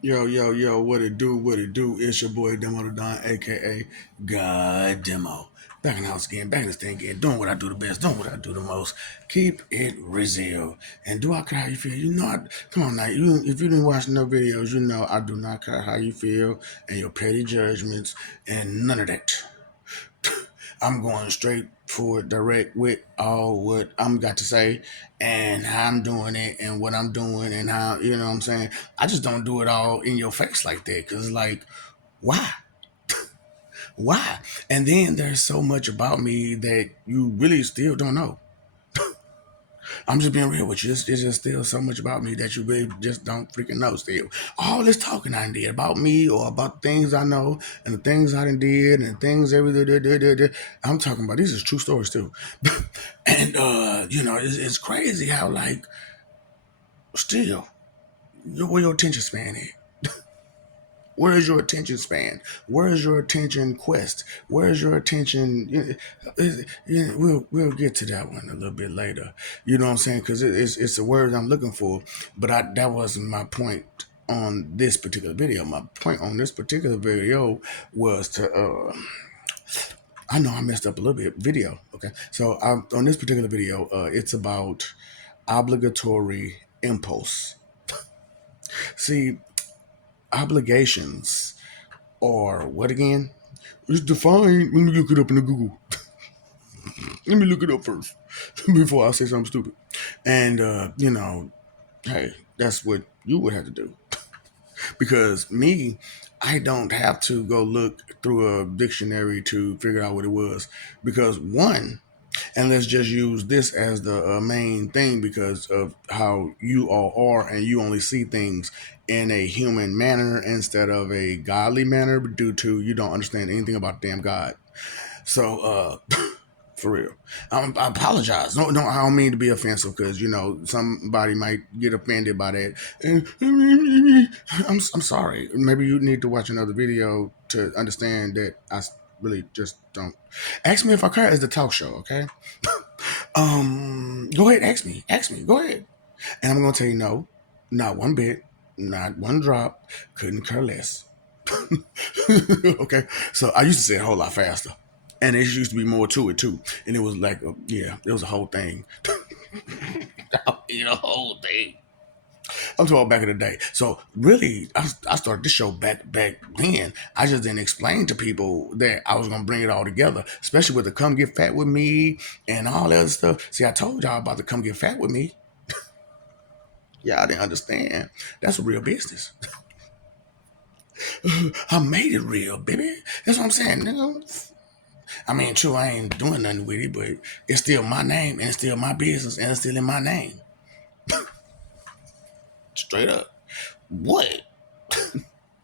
Yo, yo, yo, what it do, what it do? It's your boy Demo the Don, aka God Demo. Back in the house again, back in this thing again, doing what I do the best, doing what I do the most. Keep it real. And do I care how you feel? You know, come on now. If you didn't watch no videos, you know I do not care how you feel and your petty judgments and none of that. I'm going straight forward, direct with all what I'm got to say and how I'm doing it and what I'm doing and how, you know what I'm saying? I just don't do it all in your face like that because, like, why? Why? And then there's so much about me that you really still don't know. I'm just being real with you. It's just still so much about me that you really just don't freaking know still. All this talking I did about me or about things I know and the things I done did and things everything. I'm talking about these is true stories too. And you know, it's crazy how like still where your attention span is. Where is your attention span? Where is your attention quest? Where is your attention? We'll get to that one a little bit later. You know what I'm saying? Because it's a word I'm looking for. But that wasn't my point on this particular video. My point on this particular video was to I know I messed up a little bit. Video, okay. So on this particular video, it's about obligatory impulse. See, obligations or what again? It's defined. Let me look it up in the Google. Let me look it up first before I say something stupid. And you know, hey, that's what you would have to do because me, I don't have to go look through a dictionary to figure out what it was because one, and let's just use this as the main thing because of how you all are and you only see things in a human manner instead of a godly manner due to you don't understand anything about damn God. So for real, I apologize. No, I don't mean to be offensive because you know somebody might get offended by that. And I'm sorry. Maybe you need to watch another video to understand that I really just don't. Ask me if I care is the talk show, okay? Go ahead, ask me. Ask me. Go ahead. And I'm gonna tell you no, not one bit, not one drop, couldn't care less. Okay. So I used to say it a whole lot faster. And there used to be more to it too. And it was like yeah, it was a whole thing. You know, whole thing. I'm talking back in the day. So really, I started this show back then. I just didn't explain to people that I was gonna bring it all together, especially with the come get fat with me and all that other stuff. See, I told y'all about the come get fat with me. Yeah, I didn't understand. That's a real business. I made it real, baby. That's what I'm saying, nigga. I mean, true, I ain't doing nothing with it, but it's still my name and it's still my business and it's still in my name. Straight up. What?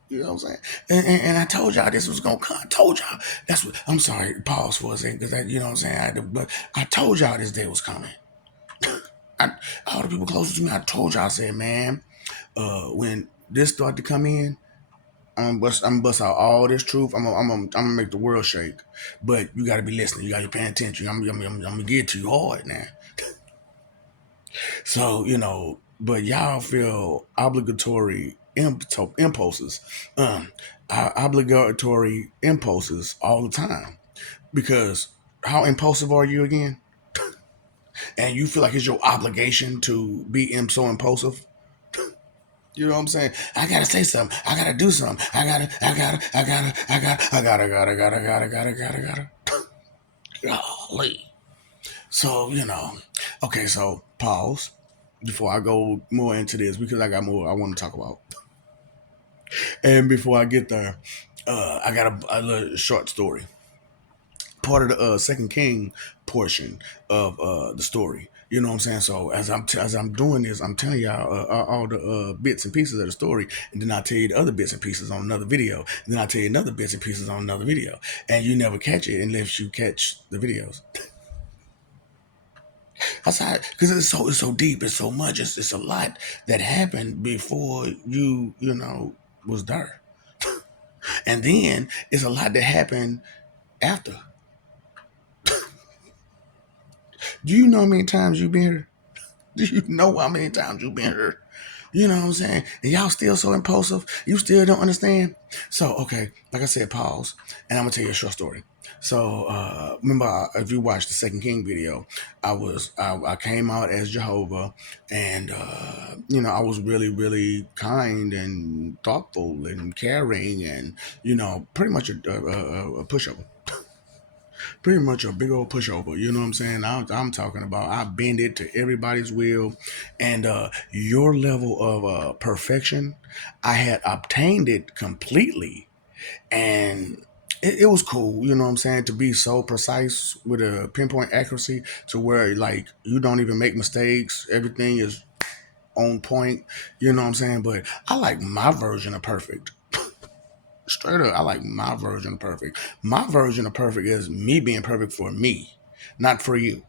You know what I'm saying? And I told y'all this was gonna come. I told y'all that's what. I'm sorry. Pause for a second because you know what I'm saying. But I told y'all this day was coming. All the people closest to me, I told y'all. I said, man, when this started to come in, I'm bust out all this truth. I'm gonna make the world shake. But you got to be listening. You got to be paying attention. I'm gonna get to you hard now. So you know, but y'all feel obligatory impulses, um, obligatory impulses all the time because how impulsive are you again? And you feel like it's your obligation to be so impulsive. You know what I'm saying? I gotta say something. I gotta do something. I gotta. Golly. So, you know, okay, so pause before I go more into this because I got more I want to talk about. And before I get there, I got a little short story. Part of the Second King portion of the story. You know what I'm saying? So as I'm doing this, I'm telling y'all all the bits and pieces of the story, and then I'll tell you the other bits and pieces on another video, and then I'll tell you another bits and pieces on another video, and you never catch it unless you catch the videos. That's how because it's so deep, it's so much, it's a lot that happened before you know was there, and then it's a lot that happened after. Do you know how many times you've been here? Do you know how many times you've been here? You know what I'm saying? And y'all still so impulsive. You still don't understand. So, okay, like I said, pause. And I'm gonna tell you a short story. So, remember, if you watched the Second King video, I came out as Jehovah, and I was really, really kind and thoughtful and caring, and pretty much a pushover, pretty much a big old pushover. You know what I'm saying? I'm talking about I bend it to everybody's will, and your level of perfection, I had obtained it completely, and it was cool. You know what I'm saying? To be so precise with a pinpoint accuracy to where like you don't even make mistakes. Everything is on point. You know what I'm saying? But I like my version of perfect. Straight up, I like my version of perfect. My version of perfect is me being perfect for me, not for you.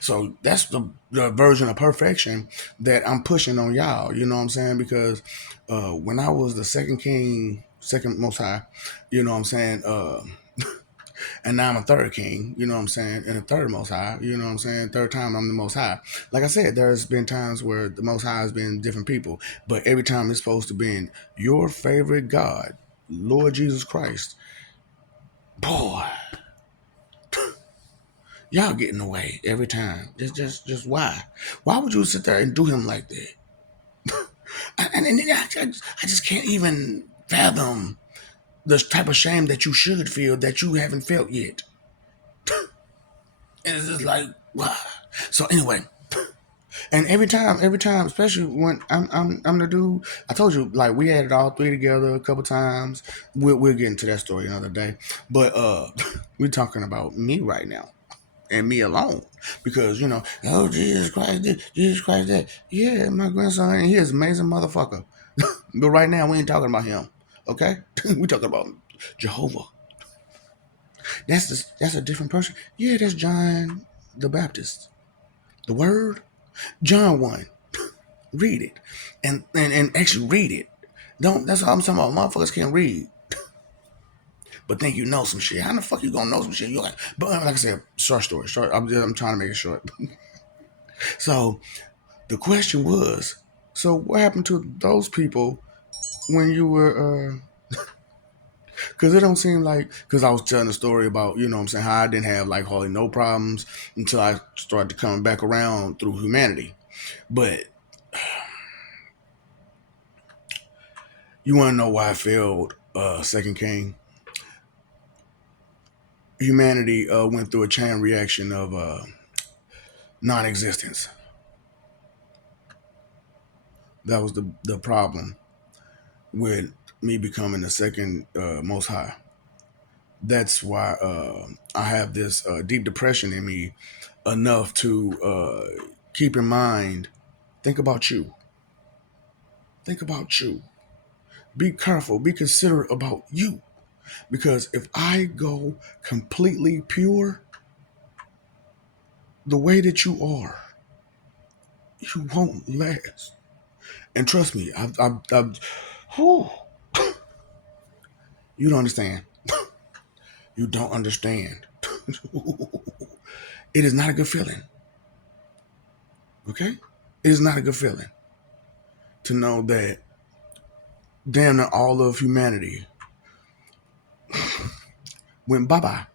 So that's the version of perfection that I'm pushing on y'all. You know what I'm saying? Because when I was the second king, second most high, you know what I'm saying? And now I'm a third king, you know what I'm saying? And a third most high, you know what I'm saying? Third time I'm the most high. Like I said, there's been times where the most high has been different people, but every time it's supposed to be your favorite God, Lord Jesus Christ. Boy, y'all get in the way every time. Just why? Why would you sit there and do him like that? I just can't even fathom the type of shame that you should feel that you haven't felt yet. And it's just like, wow. So anyway, and every time, especially when I'm the dude. I told you, like we had it all three together a couple times. We'll get into that story another day. But we're talking about me right now. And me alone, because oh Jesus Christ, this, Jesus Christ, that. Yeah, my grandson, he is an amazing motherfucker. But right now, we ain't talking about him. Okay, we talking about Jehovah. That's a different person. Yeah, that's John the Baptist. The Word, John 1. Read it, and actually read it. Don't. That's all I'm talking about. Motherfuckers can't read, but think you know some shit. How the fuck you gonna know some shit? You like, but like I said, short story. Short. I'm trying to make it short. So the question was, so what happened to those people when you were, because it don't seem like, because I was telling a story about, what I'm saying, how I didn't have like hardly no problems until I started to come back around through humanity. But you want to know why I failed Second King? Humanity went through a chain reaction of non-existence. That was the problem with me becoming the second most high. That's why I have this deep depression in me enough to keep in mind, think about you. Think about you. Be careful, be considerate about you. Because if I go completely pure, the way that you are, you won't last. And trust me, whew, you don't understand. You don't understand. It is not a good feeling. Okay? It is not a good feeling to know that damn near all of humanity went bye-bye.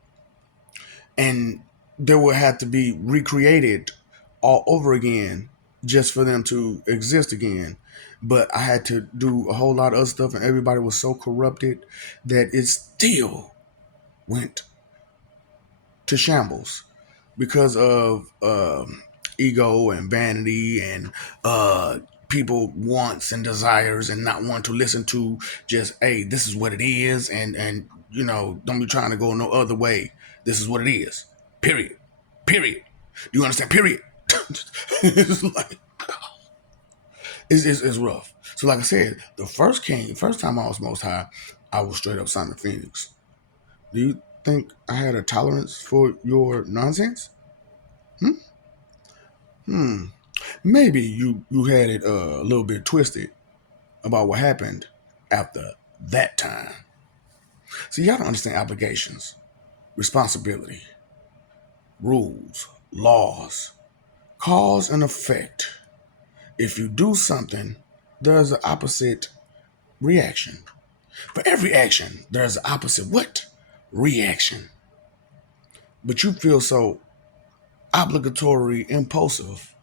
And there will have to be recreated all over again just for them to exist again. But I had to do a whole lot of other stuff, and everybody was so corrupted that it still went to shambles because of ego and vanity and people wants and desires and not wanting to listen to just, hey, this is what it is, and don't be trying to go no other way. This is what it is. Period. Period. Do you understand? Period. It's like it's rough. So like I said, the first time I was most high, I was straight up Simon Phoenix. Do you think I had a tolerance for your nonsense? Hmm? Hmm. Maybe you had it a little bit twisted about what happened after that time. See, y'all don't understand obligations, responsibility, rules, laws, cause and effect. If you do something, there's an opposite reaction. For every action, there's an opposite what? Reaction. But you feel so obligatory, impulsive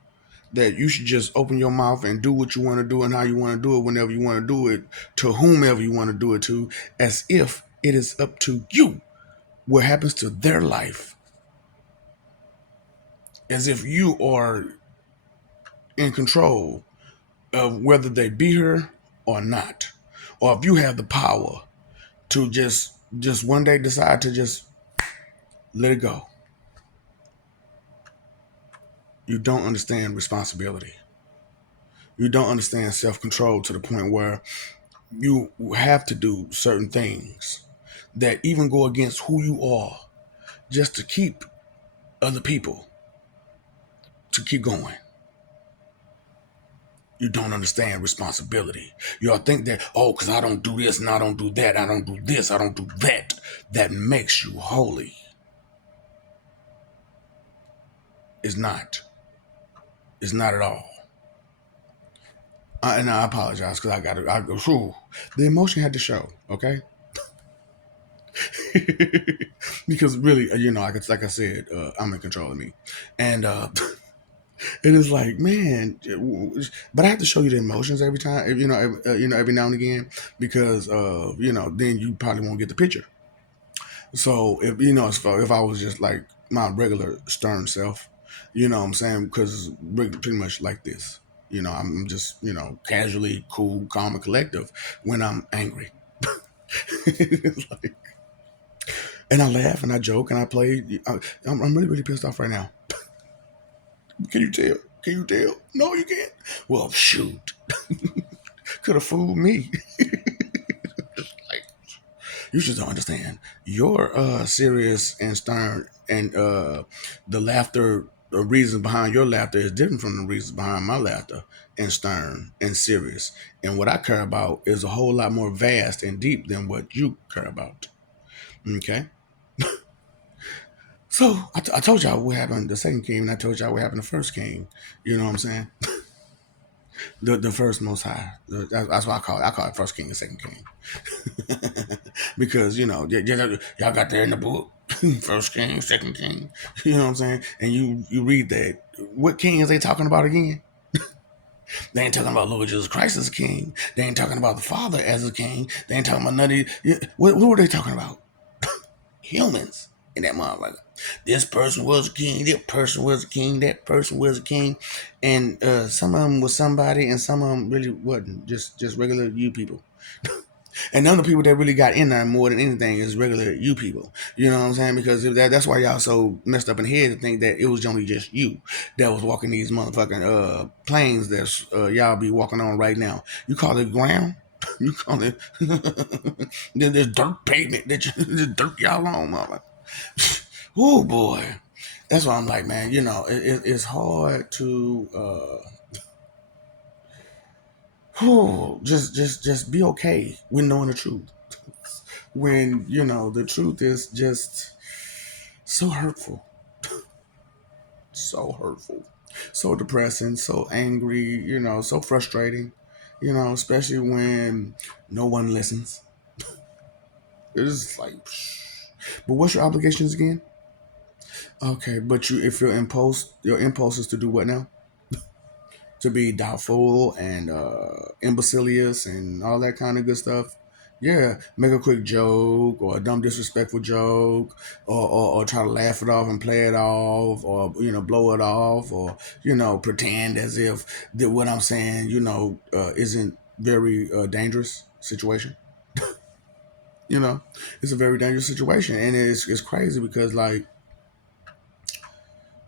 that you should just open your mouth and do what you want to do and how you want to do it whenever you want to do it to whomever you want to do it to, as if it is up to you what happens to their life, as if you are in control of whether they be here or not, or if you have the power to just one day decide to just let it go. You don't understand responsibility. You don't understand self-control to the point where you have to do certain things that even go against who you are just to keep other people to keep going. You don't understand responsibility. You'll think that, oh, because I don't do this and I don't do that, I don't do this, I don't do that, that makes you holy. It's not. It's not at all. And I apologize because I go, whew, the emotion had to show, okay? Because really, like I said, I'm in control of me. And it is like, man, but I have to show you the emotions every time, every now and again, because, then you probably won't get the picture. So if I was just like my regular stern self, you know what I'm saying? Because pretty much like this, I'm just, casually cool, calm, and collective when I'm angry. It's like, and I laugh and I joke and I play. I'm really, really pissed off right now. Can you tell? Can you tell? No, you can't. Well, shoot. Could have fooled me. Like, you just don't understand. You're serious and stern, and the laughter, the reason behind your laughter is different from the reasons behind my laughter, and stern and serious. And what I care about is a whole lot more vast and deep than what you care about. Okay? So I told y'all what happened the second king, and I told y'all what happened the first king. You know what I'm saying? The first most high. That's what I call it. I call it first king and second king. Because, y'all got there in the book. First king, second king. You know what I'm saying? And you read that. What king is they talking about again? They ain't talking about Lord Jesus Christ as a king. They ain't talking about the Father as a king. They ain't talking about none of what were they talking about? Humans in that motherfucker. This person was a king, that person was a king, that person was a king, and some of them was somebody, and some of them really wasn't. Just regular you people. And none of the people that really got in there more than anything is regular you people. You know what I'm saying? Because that's why y'all so messed up in the head to think that it was only just you that was walking these motherfucking planes that y'all be walking on right now. You call it ground? You call it this dirt pavement that this dirt y'all on, mama. Oh boy, that's why I'm like, man. It's hard to just be okay with knowing the truth. When the truth is just so hurtful, so hurtful, so depressing, so angry, so frustrating, especially when no one listens. It's like, but what's your obligations again? Okay, but if your impulse is to do what now? To be doubtful and imbecilious and all that kind of good stuff. Yeah, make a quick joke or a dumb disrespectful joke, or try to laugh it off and play it off, or blow it off, or pretend as if that what I'm saying isn't very dangerous situation. You know, it's a very dangerous situation, and it's crazy because like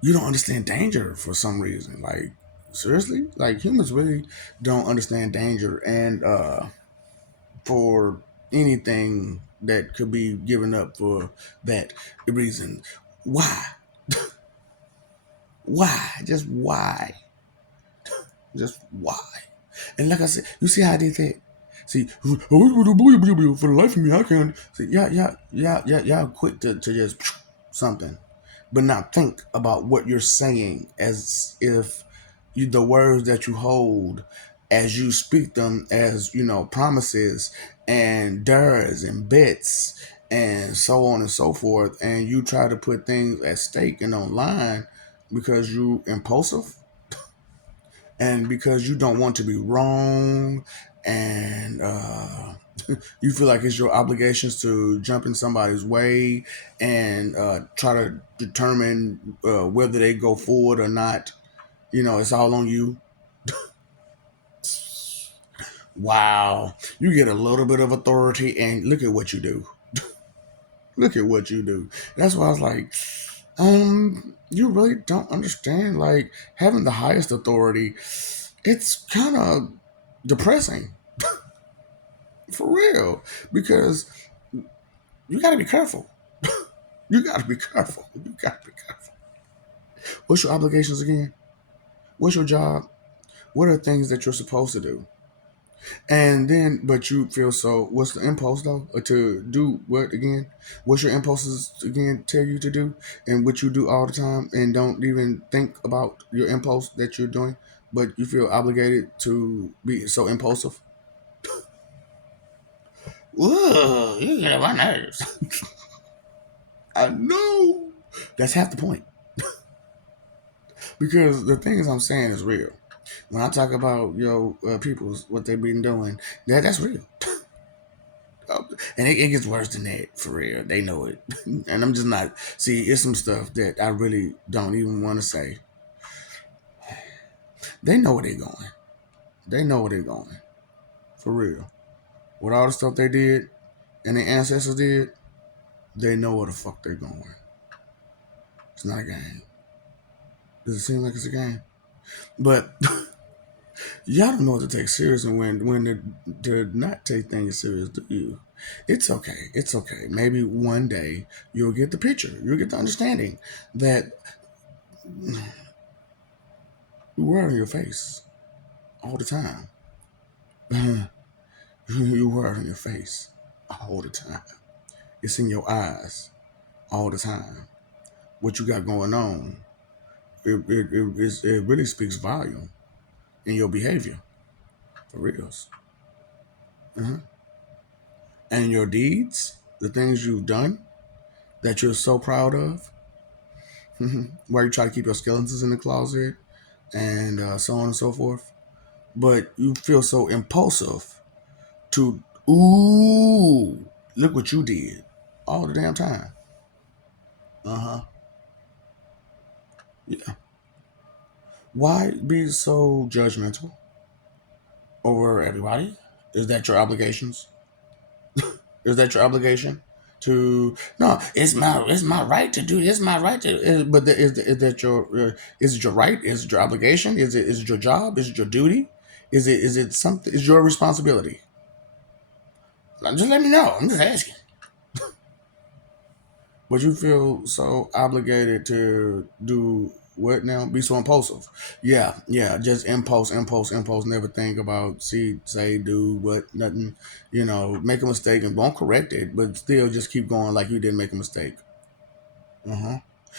you don't understand danger for some reason. Like seriously, like humans really don't understand danger, and for anything that could be given up for that reason. Why? Why? Just why? Just why? And like I said, you see how I did that? See, for the life of me, I can't. See, y'all quick to just something, but not think about what you're saying as if the words that you hold as you speak them as promises and dares and bets and so on and so forth, and you try to put things at stake and online because you impulsive and because you don't want to be wrong, and you feel like it's your obligations to jump in somebody's way and try to determine whether they go forward or not. It's all on you. Wow. You get a little bit of authority and look at what you do. Look at what you do. That's why I was like, you really don't understand. Like, having the highest authority, it's kind of depressing. For real. Because you got to be careful. You got to be careful. You got to be careful. What's your obligations again? What's your job? What are things that you're supposed to do? And then, but you feel so. What's the impulse though? To do what again? What's your impulses again tell you to do, and what you do all the time, and don't even think about your impulse that you're doing, but you feel obligated to be so impulsive. Whoa, you get on my nerves. I know. That's half the point. Because the things I'm saying is real. When I talk about people's what they've been doing, that's real. And it gets worse than that, for real. They know it. And I'm just not. See, it's some stuff that I really don't even want to say. They know where they're going. They know where they're going. For real. With all the stuff they did and their ancestors did, they know where the fuck they're going. It's not a game. Does it seem like it's a game? But y'all don't know what to take serious and when to not take things serious, do you? It's okay. It's okay. Maybe one day you'll get the picture. You'll get the understanding that you wear it on your face all the time. You wear it on your face all the time. It's in your eyes all the time. What you got going on, it really speaks volume in your behavior, for reals. Uh-huh. And your deeds, the things you've done that you're so proud of, where you try to keep your skeletons in the closet and so on and so forth. But you feel so impulsive to, ooh, look what you did all the damn time. Uh huh. Yeah. Why be so judgmental over everybody? Is that your obligations? Is that your obligation? To no, it's my right to do. It's my right to. But is that your is it your right? Is it your obligation? Is it your job? Is it your duty? Is it something? Is your responsibility? Just let me know. I'm just asking. But you feel so obligated to do what now? Be so impulsive. Yeah, yeah. Just impulse, impulse, impulse. Never think about, see, say, do what, nothing. Make a mistake and won't correct it, but still just keep going like you didn't make a mistake. Uh huh.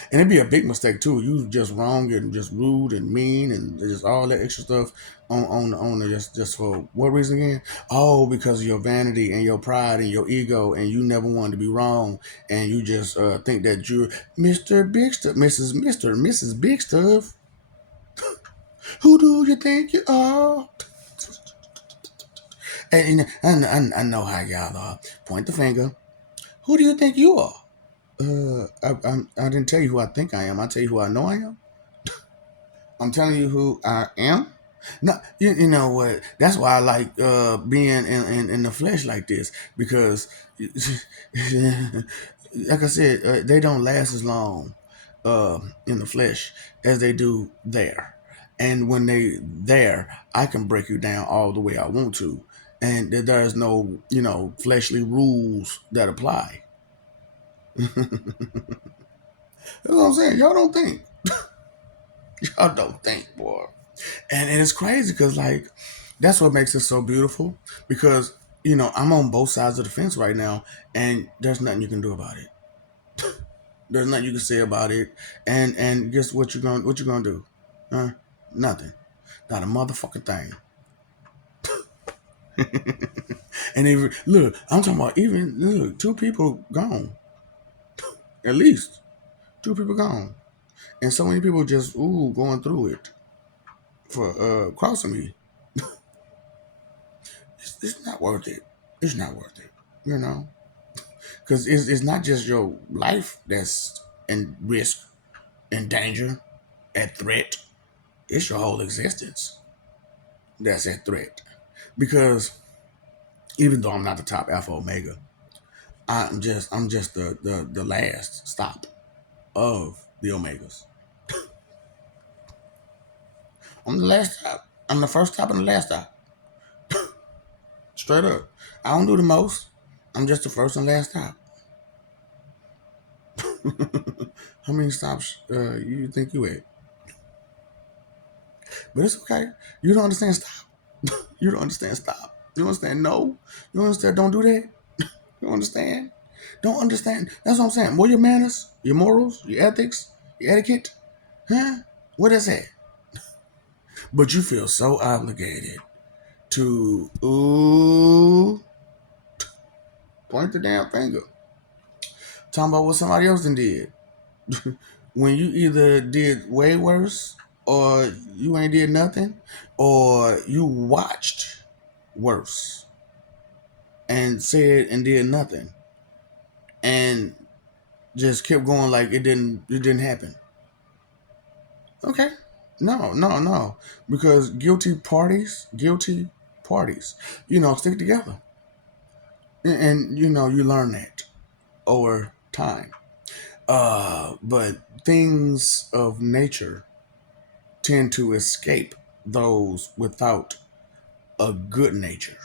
And it'd be a big mistake too. You just wrong and just rude and mean and just all that extra stuff on the just for what reason again? Oh, because of your vanity and your pride and your ego, and you never wanted to be wrong, and you just think that you're Mister Big Stuff, Mrs. Big Stuff. Who do you think you are? And I know how y'all are. Point the finger. Who do you think you are? I didn't tell you who I think I am. I tell you who I know I am. I'm telling you who I am. No, you know what? That's why I like being in the flesh like this, because, like I said, they don't last as long in the flesh as they do there. And when they there, I can break you down all the way I want to, and there's no fleshly rules that apply. That's what I'm saying. Y'all don't think. Y'all don't think, boy. And it's crazy because like that's what makes it so beautiful, because I'm on both sides of the fence right now, and there's nothing you can do about it. There's nothing you can say about it, and guess what you gonna do? Huh? Nothing. Not a motherfucking thing. And even look, I'm talking about even look, 2 people gone. At least 2 people gone. And so many people just going through it for crossing me. It's not worth it. It's not worth it. You know? Because it's not just your life that's in risk, in danger, at threat. It's your whole existence that's at threat. Because even though I'm not the top alpha omega, I'm just the last stop of the omegas. I'm the last stop. I'm the first stop and the last stop. Straight up. I don't do the most. I'm just the first and last stop. How many stops you think you at? But it's okay. You don't understand stop. You don't understand stop. You don't understand no. You don't understand don't do that. You don't understand? Don't understand. That's what I'm saying. What are your manners, your morals, your ethics, your etiquette? Huh? What is that? But you feel so obligated to point the damn finger. Talking about what somebody else done did. When you either did way worse or you ain't did nothing or you watched worse and said and did nothing and just kept going like it didn't happen. Okay. No. Because guilty parties, stick together. And you learn that over time. But things of nature tend to escape those without a good nature.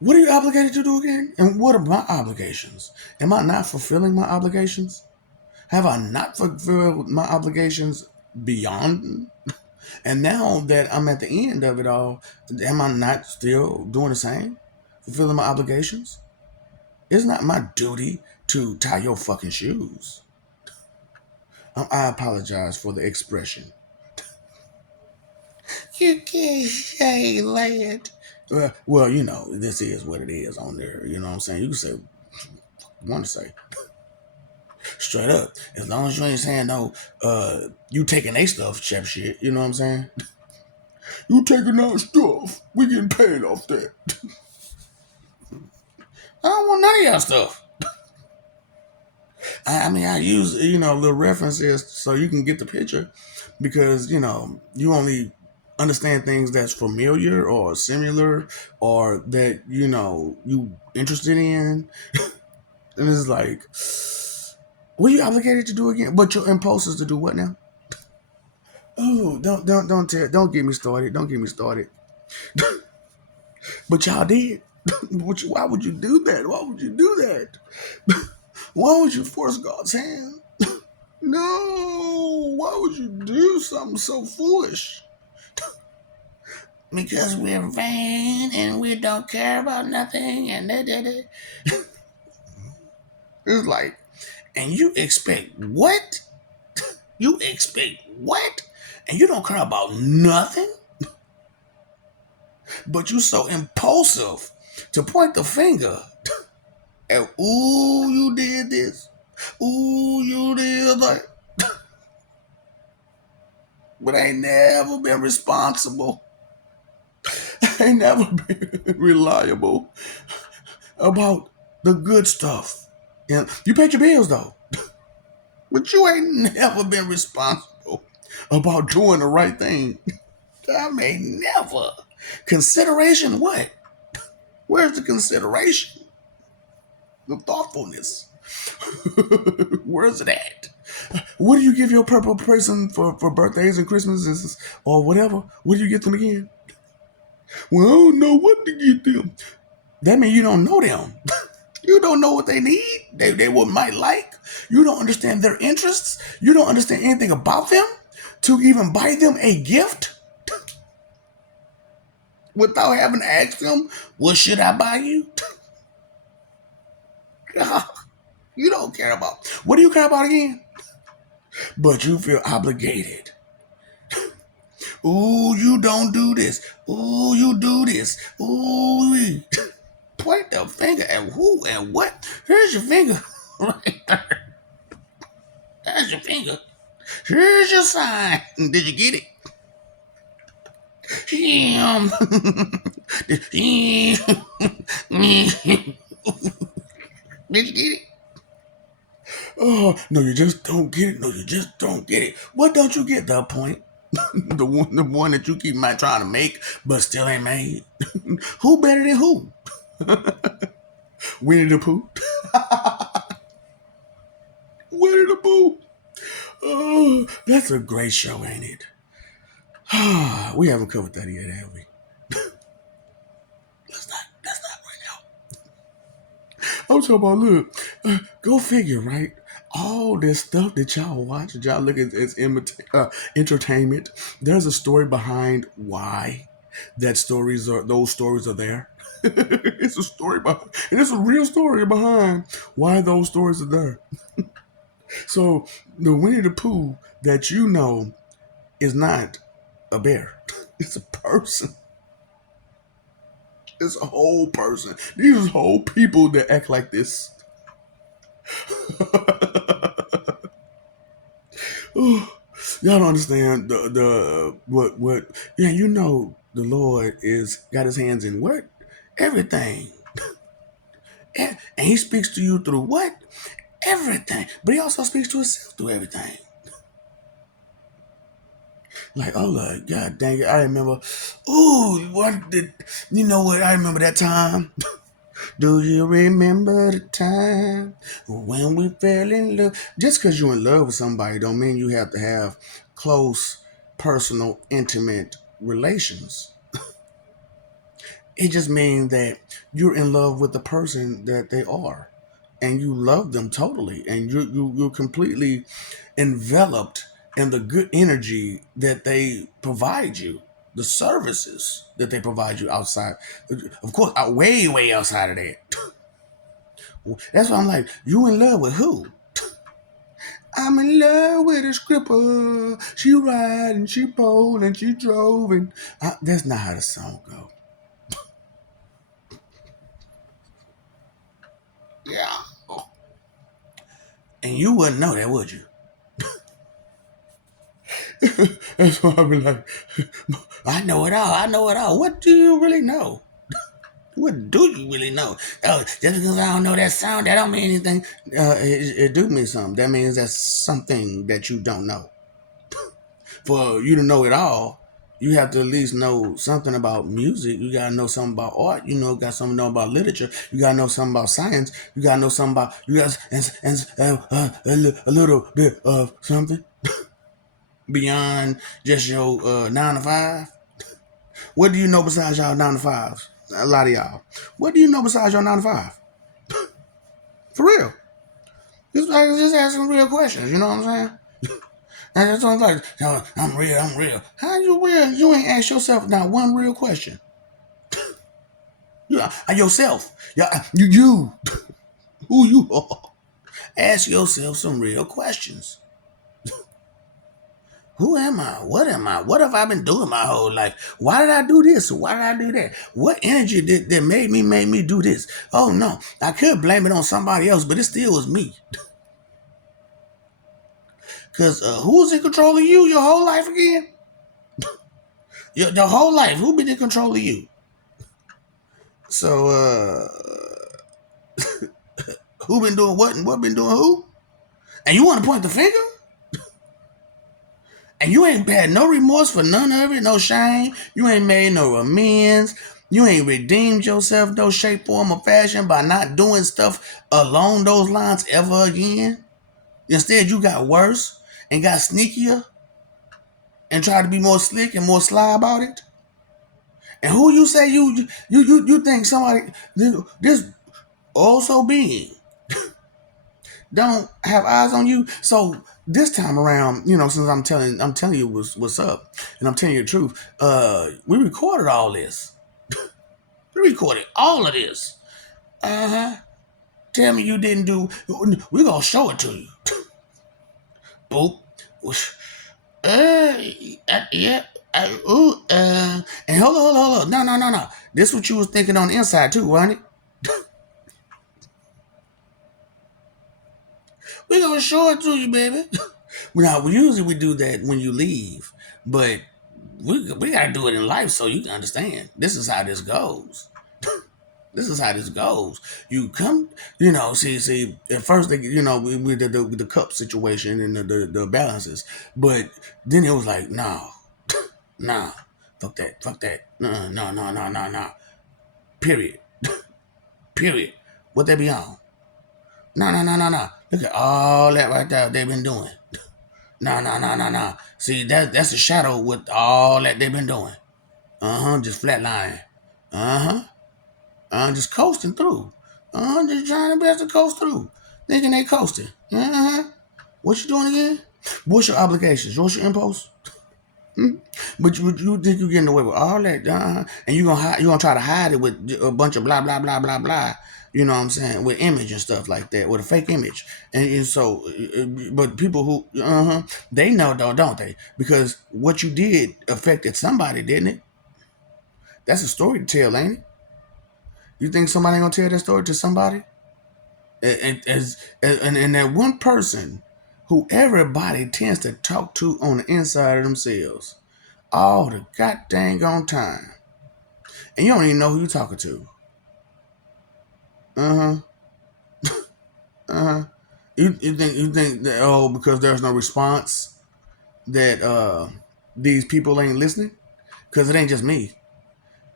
What are you obligated to do again? And what are my obligations? Am I not fulfilling my obligations? Have I not fulfilled my obligations beyond? And now that I'm at the end of it all, am I not still doing the same? Fulfilling my obligations? It's not my duty to tie your fucking shoes. I apologize for the expression. You can't say that. Well, this is what it is on there. You know what I'm saying? You can say what you want to say. Straight up. As long as you ain't saying no, you taking their stuff, chef shit. You know what I'm saying? You taking our stuff. We getting paid off that. I don't want none of y'all stuff. I use, little references so you can get the picture because, you only understand things that's familiar or similar or that, you interested in. And it's like, what are you obligated to do again? But your impulse is to do what now? Oh, don't get me started. Don't get me started. But y'all did. Why would you do that? Why would you do that? Why would you force God's hand? No, why would you do something so foolish? Because we're vain and we don't care about nothing and It's like, and you expect what? You expect what? And you don't care about nothing? But you so impulsive to point the finger and you did this. Ooh, you did that. But I ain't never been responsible. I ain't never been reliable about the good stuff. You paid your bills though. But you ain't never been responsible about doing the right thing. I mean, never. Consideration what? Where's the consideration? The thoughtfulness. Where's it at? What do you give your purple person for birthdays and Christmases or whatever? What do you get them again? Well, I don't know what to get them. That means you don't know them. You don't know what they need. They what might like. You don't understand their interests. You don't understand anything about them to even buy them a gift without having to ask them, what should I buy you? You don't care about. What do you care about again? but you feel obligated. Ooh, you don't do this. Ooh, you do this. Ooh, point the finger at who and what. Here's your finger. Right there. There's your finger. Here's your sign. Did you get it? Did you get it? Oh, no, you just don't get it. No, you just don't get it. What don't you get? The point. the one that you keep trying to make, but still ain't made. Who better than who? Winnie the Pooh. Winnie the Pooh. Oh, that's a great show, ain't it? We haven't covered that yet, have we? That's not right now. I'm talking about, look, go figure, right? All this stuff that y'all watch, that y'all look at as entertainment. There's a story behind why those stories are there. It's a story behind, and it's a real story behind why those stories are there. So the Winnie the Pooh that you know is not a bear. It's a person. It's a whole person. These are whole people that act like this. Y'all don't understand the what yeah, you know the Lord is got his hands in what? Everything. And he speaks to you through what? Everything. But he also speaks to himself through everything. Like, oh Lord, God dang it, I remember, you know what, I remember that time. Do you remember the time when we fell in love? Just because you're in love with somebody don't mean you have to have close, personal, intimate relations. It just means that you're in love with the person that they are, and you love them totally, and you're completely enveloped in the good energy that they provide you, the services that they provide you outside. Of course, way outside of that. That's why I'm like, you in love with who? I'm in love with a stripper. She ride and she pole and she drove and that's not how the song go. Yeah. And you wouldn't know that, would you? That's why I be like, I know it all. I know it all. What do you really know? What do you really know? Oh, just because I don't know that sound, that don't mean anything. It do mean something. That means that's something that you don't know. For you to know it all, you have to at least know something about music. You gotta know something about art. You got something to know about literature. You gotta know something about science. You gotta know something about a little bit of something beyond just your 9 to 5. What do you know besides y'all 9 to 5s? A lot of y'all. What do you know besides your 9 to 5? For real. Just asking real questions. You know what I'm saying? And that's what I'm like, I'm real. How you real? You ain't asked yourself not one real question. Yourself. Yeah, you. Who you are. Ask yourself some real questions. Who am I? What am I? What have I been doing my whole life? Why did I do this? Why did I do that? What energy that made me do this? Oh no, I could blame it on somebody else, but it still was me. Because who's in control of you your whole life again? The whole life, who been in control of you? So, who been doing what and what been doing who? And you want to point the finger? And you ain't had no remorse for none of it, no shame. You ain't made no amends. You ain't redeemed yourself no shape, form, or fashion by not doing stuff along those lines ever again. Instead, you got worse and got sneakier and tried to be more slick and more sly about it. And who you say you think somebody this also being don't have eyes on you? So this time around, since I'm telling you what's up, and I'm telling you the truth, we recorded all this. We recorded all of this. Tell me you didn't do. We're gonna show it to you. Boop. Yeah. And hold on. No. This what you was thinking on the inside too, wasn't it? We gonna show it to you, baby. Now, usually we do that when you leave, but we gotta do it in life so you can understand. This is how this goes. This is how this goes. You come, see. At first, we did the cup situation and the balances, but then it was like, no, nah, fuck that, no. Period, period. What they be on? No. Look at all that right there they've been doing. No. See, that's a shadow with all that they've been doing. Just flatlining. Uh-huh. Just coasting through. Just trying their best to coast through. Thinking they coasting. What you doing again? What's your obligations? What's your impulse? But you think you getting away with all that, and you gonna try to hide it with a bunch of blah blah blah blah blah. You know what I'm saying? With image and stuff like that, with a fake image, and so, but people who, they know though, don't they? Because what you did affected somebody, didn't it? That's a story to tell, ain't it? You think somebody gonna tell that story to somebody? And that one person who everybody tends to talk to on the inside of themselves all the god dang on time, and you don't even know who you're talking to. Uh huh. You think that, because there's no response, that these people ain't listening? Because it ain't just me.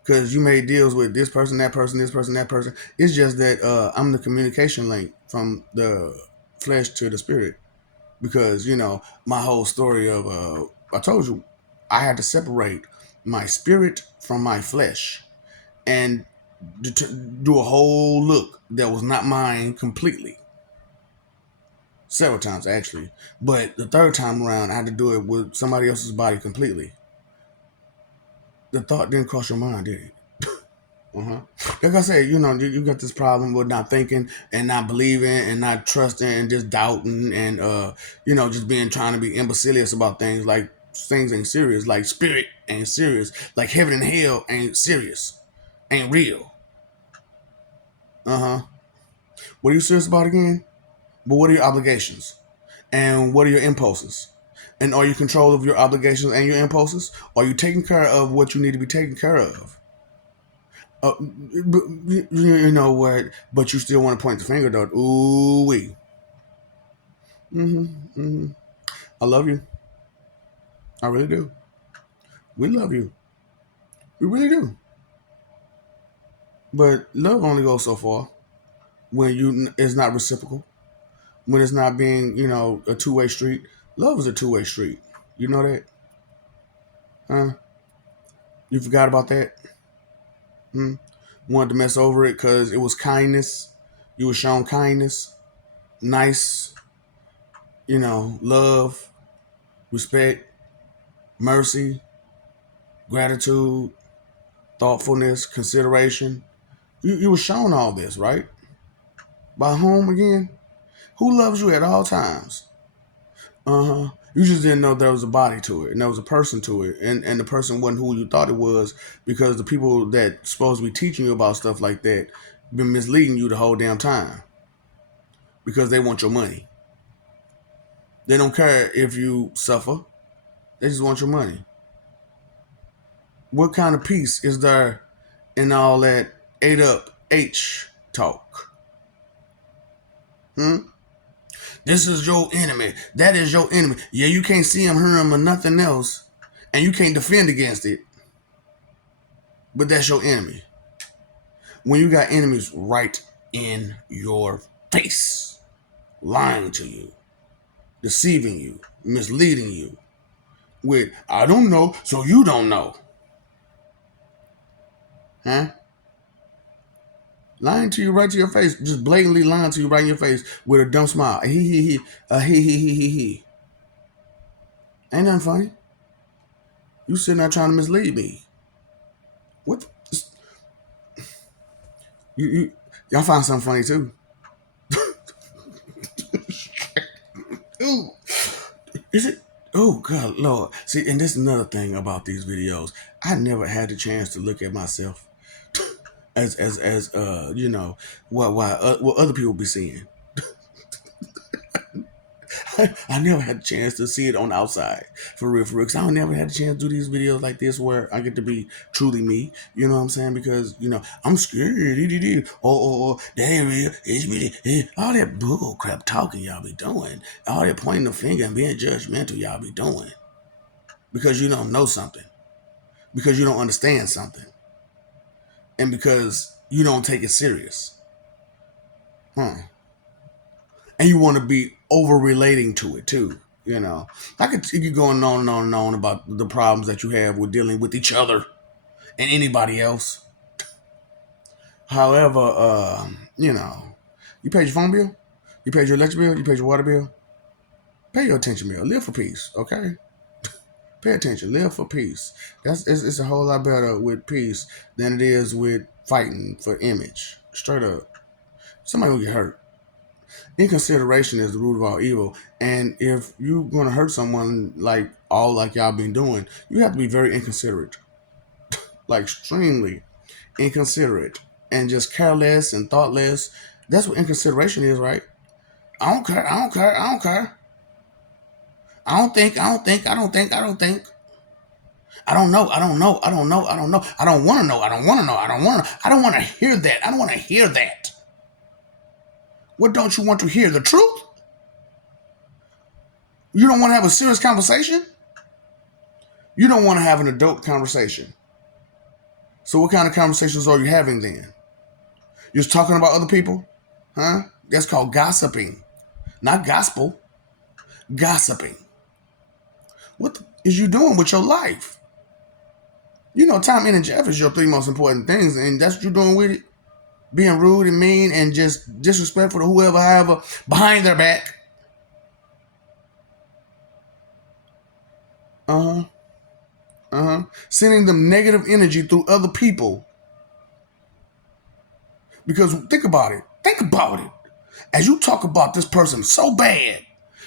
Because you made deals with this person, that person, this person, that person. It's just that I'm the communication link from the flesh to the spirit. Because my whole story of I told you I had to separate my spirit from my flesh and do a whole look that was not mine completely. Several times actually, but the third time around I had to do it with somebody else's body completely. The thought didn't cross your mind, did it? Like I said, you got this problem with not thinking and not believing and not trusting and just doubting and just being trying to be imbecilious about things, like things ain't serious, like spirit ain't serious, like heaven and hell ain't serious, ain't real. What are you serious about again? But what are your obligations? And what are your impulses? And are you in control of your obligations and your impulses? Are you taking care of what you need to be taken care of? You know what? But you still want to point the finger, though. Ooh wee. I love you. I really do. We love you. We really do. But love only goes so far when it's not reciprocal. When it's not being, a two-way street. Love is a two-way street. You know that? Huh? You forgot about that? Wanted to mess over it because it was kindness. You were shown kindness, nice, love, respect, mercy, gratitude, thoughtfulness, consideration. You were shown all this, right? By whom again? Who loves you at all times? You just didn't know there was a body to it and there was a person to it, and the person wasn't who you thought it was, because the people that supposed to be teaching you about stuff like that been misleading you the whole damn time, because they want your money. They don't care if you suffer. They just want your money. What kind of peace is there in all that ate up H talk? This is your enemy. That is your enemy. Yeah, you can't see him, hear him, or nothing else, and you can't defend against it. But that's your enemy. When you got enemies right in your face, lying to you, deceiving you, misleading you with, I don't know, so you don't know. Huh? Lying to you right to your face, just blatantly lying to you right in your face with a dumb smile. He. Ain't nothing funny. You sitting there trying to mislead me. What? Y'all find something funny too. Ooh. Is it? Oh God, Lord. See, and this is another thing about these videos. I never had the chance to look at myself as you know what other people be seeing. I never had a chance to see it on the outside, for real, for real. Cause I never had a chance to do these videos like this where I get to be truly me. You know what I'm saying? Because I'm scared. That ain't real. It's really all that bull crap talking y'all be doing. All that pointing the finger and being judgmental y'all be doing because you don't know something, because you don't understand something, and because you don't take it serious. And you want to be over relating to it too. I could keep going on and on and on about the problems that you have with dealing with each other and anybody else. However, you paid your phone bill, you paid your electric bill, you paid your water bill. Pay your attention bill. Live for peace, okay? Pay attention. Live for peace. It's a whole lot better with peace than it is with fighting for image. Straight up, somebody will get hurt. Inconsideration is the root of all evil. And if you're going to hurt someone like y'all been doing, you have to be very inconsiderate, like extremely inconsiderate and just careless and thoughtless. That's what inconsideration is, right? I don't care. I don't care. I don't care. I don't think. I don't think. I don't think. I don't think. I don't know. I don't know. I don't know. I don't know. I don't want to know. I don't want to know. I don't want to. I don't want to hear that. I don't want to hear that. What don't you want to hear? The truth? You don't want to have a serious conversation? You don't want to have an adult conversation. So what kind of conversations are you having then? You're just talking about other people? Huh? That's called gossiping. Not gospel. Gossiping. What is you doing with your life? Time, energy, effort is your three most important things, and that's what you're doing with it. Being rude and mean and just disrespectful to whoever, however, behind their back. Sending them negative energy through other people. Because think about it. Think about it. As you talk about this person so bad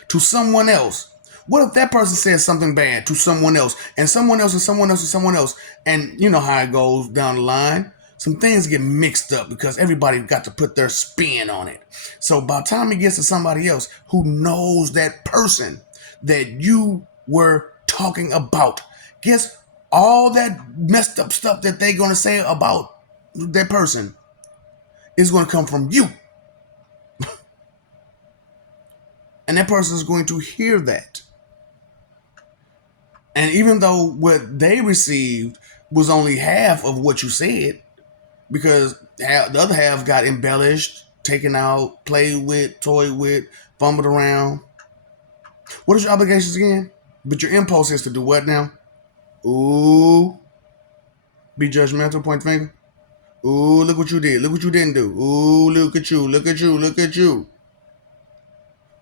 to someone else, what if that person says something bad to someone else and someone else and someone else and someone else? And you know how it goes down the line. Some things get mixed up because everybody got to put their spin on it. So by the time it gets to somebody else who knows that person that you were talking about, guess all that messed up stuff that they're going to say about that person is going to come from you. And that person is going to hear that. And even though what they received was only half of what you said, because the other half got embellished, taken out, played with, toyed with, fumbled around. What is your obligations again? But your impulse is to do what now? Ooh. Be judgmental, point the finger. Ooh, look what you did. Look what you didn't do. Ooh, look at you. Look at you. Look at you.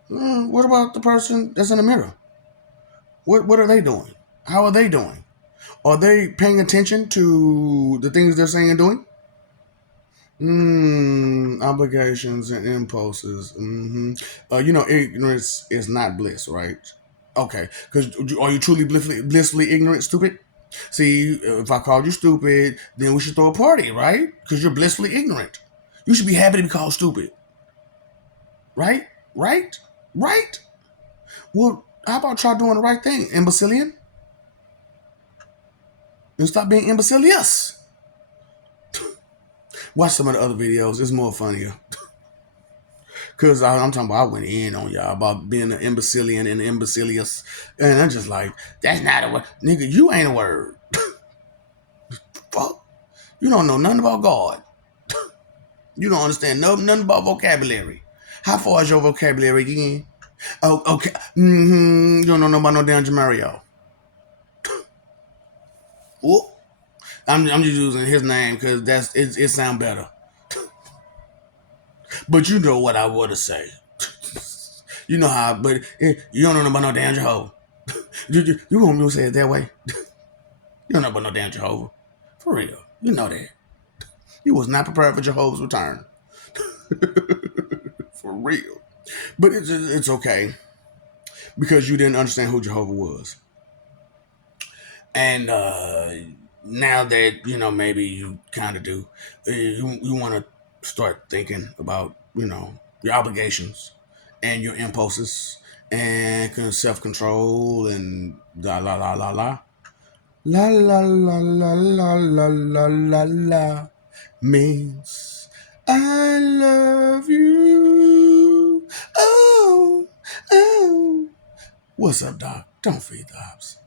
What about the person that's in the mirror? What are they doing? How are they doing? Are they paying attention to the things they're saying and doing? Obligations and impulses. Ignorance is not bliss, right? Okay, because are you truly blissfully ignorant, stupid? See, if I called you stupid, then we should throw a party, right? Because you're blissfully ignorant. You should be happy to be called stupid. Right? Right? Right? Well, how about try doing the right thing, imbecilian? And stop being imbecilious. Watch some of the other videos. It's more funnier. Because I'm talking about, I went in on y'all about being an imbecilian and imbecilious. And I'm just like, that's not a word. Nigga, you ain't a word. Fuck. You don't know nothing about God. You don't understand nothing about vocabulary. How far is your vocabulary again? Oh, okay. You don't know nothing about no damn Jamario. Whoop. I'm just using his name because it sound better. But you know what I would have say. You know how, but you don't know about no damn Jehovah. You want me to say it that way? You don't know about no damn Jehovah. For real. You know that. You was not prepared for Jehovah's return. For real. But it's okay. because you didn't understand who Jehovah was. And now that maybe you kind of do, you want to start thinking about your obligations and your impulses and self control and la la la la la la la la la la la la la la means I love you. Oh, oh. What's up, Doc? Don't feed the ops.